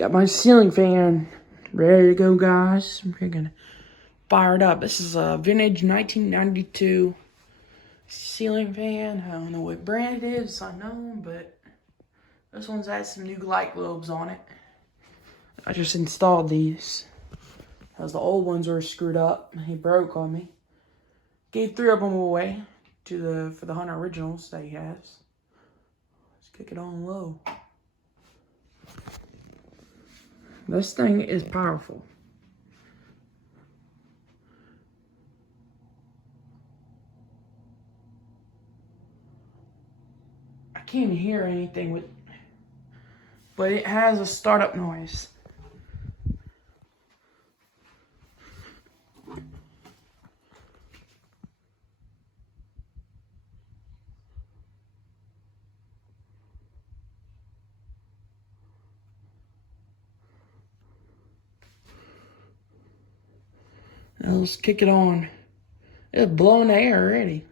Got my ceiling fan ready to go, guys. We're gonna fire it up. This is a vintage 1992 ceiling fan. I don't know what brand it is, I know, but this one's has some new light globes on it. I just installed these, because the old ones were screwed up. He broke on me. Gave 3 of them away for the Hunter Originals that he has. Let's kick it on low. This thing is powerful. I can't hear anything but it has a startup noise. Now let's kick it on. It's blowing the air already.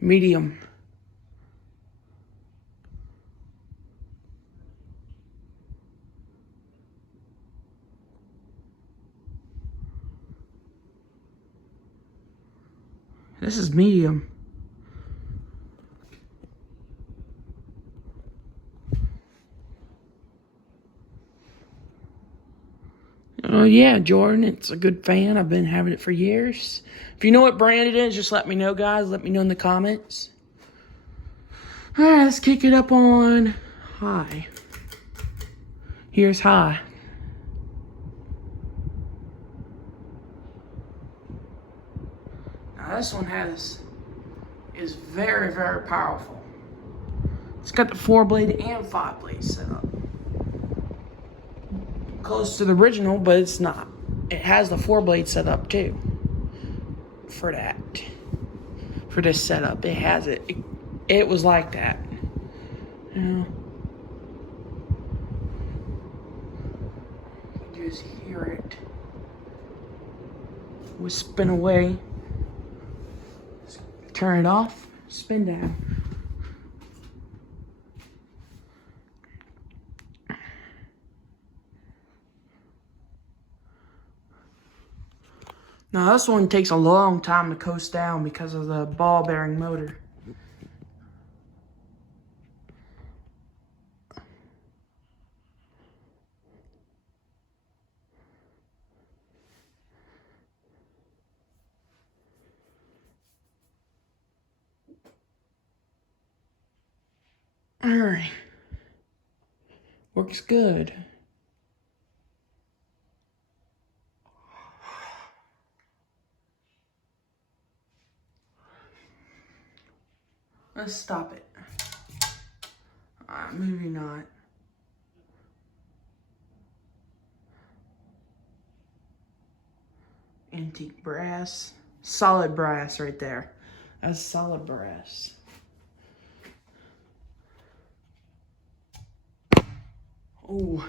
Medium. This is medium. Oh yeah, Jordan, it's a good fan. I've been having it for years. If you know what brand it is, just let me know, guys. Let me know in the comments. All right, let's kick it up on high. Here's high. Now this one is very, very powerful. It's got the 4-blade and 5-blade setup. Close to the original, but it's not. It has the 4-blade setup too. For this setup, it has it. It was like that. You know, you just hear it. We spin away. Turn it off. Spin down. Now this one takes a long time to coast down because of the ball bearing motor. Alright. Works good. Let's stop it. Maybe not. Antique brass. Solid brass right there. That's solid brass. Oh.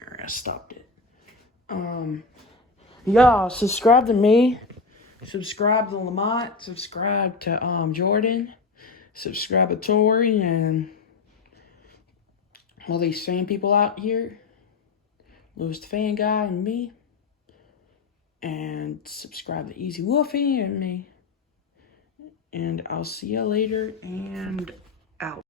Alright, I stopped it. Yeah, subscribe to me. Subscribe to Lamont. Subscribe to Jordan. Subscribe to Tori and all these fan people out here. Lewis the Fan Guy and me. And subscribe to Easy Wolfie and me. And I'll see you later and out.